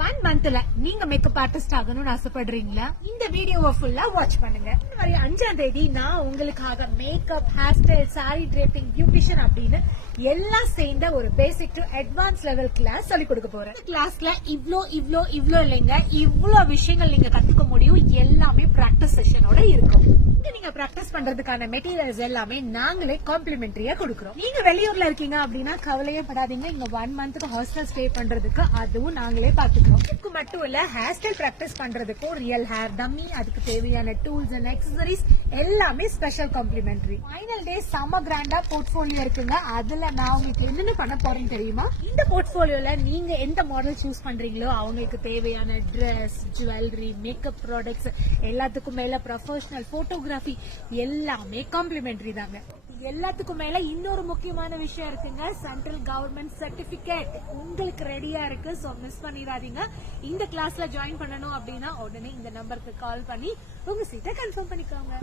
1 monthல நீங்க makeup artist ஆகணும்னு ஆசைப்படுறீங்களா? இந்த வீடியோவை ஃபுல்லா வாட்ச் பண்ணுங்க. வர 5ஆம் தேதி நான் உங்களுக்காக makeup, hair style, sari draping, beautician அப்படின்னு எல்லாம் சேர்ந்த ஒரு basic to advance level class சொல்லி கொடுக்க போறேன். இந்த கிளாஸ்ல இவ்ளோ இல்லைங்க, இவ்ளோ விஷயங்கள் நீங்க கத்துக்க முடியும். எல்லாமே பிராக்டிஸ் செஷனோட இருக்கும். இங்க நீங்க பிராக்டிஸ் பண்றதுக்கான மெட்டீரியல்ஸ் எல்லாமே நாங்களே காம்ப்ளிமெண்டரியா கொடுக்கறோம். நீங்க வெளியூர்ல இருக்கீங்க அப்படின்னா கவலையே படாதீங்க. இங்க 1 மந்த்துக்கு ஹாஸ்டல் ஸ்டே பண்றதுக்கு அதுவும் நாங்களே பாத்துக்கிறோம். இதுக்கு மட்டும் இல்ல, ஹேர் ஸ்டைல் பிராக்டிஸ் பண்றதுக்கும் ரியல் ஹேர் டம்மி, அதுக்கு தேவையான டூல்ஸ் அண்ட் அக்சசரிஸ் எல்லாமே ஸ்பெஷல் காம்ப்ளிமெண்டரி. ஃபைனல் டே செம கிராண்டா போர்ட்ஃபோலியோ இருக்குங்க. அதுல நான் உங்களுக்கு என்னென்ன பண்ண போறேன்னு தெரியுமா? இந்த போர்ட்ஃபோலியோல நீங்க எந்த மாடல் சூஸ் பண்றீங்களோ அவங்களுக்கு தேவையான ட்ரெஸ், ஜுவல்லரி, மேக்கப் ப்ராடக்ட்ஸ் எல்லாத்துக்கும் மேல ப்ரொஃபஷனல் போட்டோகிராஃபி எல்லாமே காம்ப்ளிமெண்டரி தாங்க. எல்லாத்துக்கும் மேல இன்னொரு முக்கியமான விஷயம் இருக்குங்க. சென்ட்ரல் கவர்மெண்ட் சர்டிபிகேட் உங்களுக்கு ரெடியா இருக்கு. சோ மிஸ் பண்ணிடாதீங்க. இந்த கிளாஸ்ல ஜாயின் பண்ணணும் அப்படின்னா உடனே இந்த நம்பருக்கு கால் பண்ணி உங்க சீட்டை கன்ஃபார்ம் பண்ணிக்கோங்க.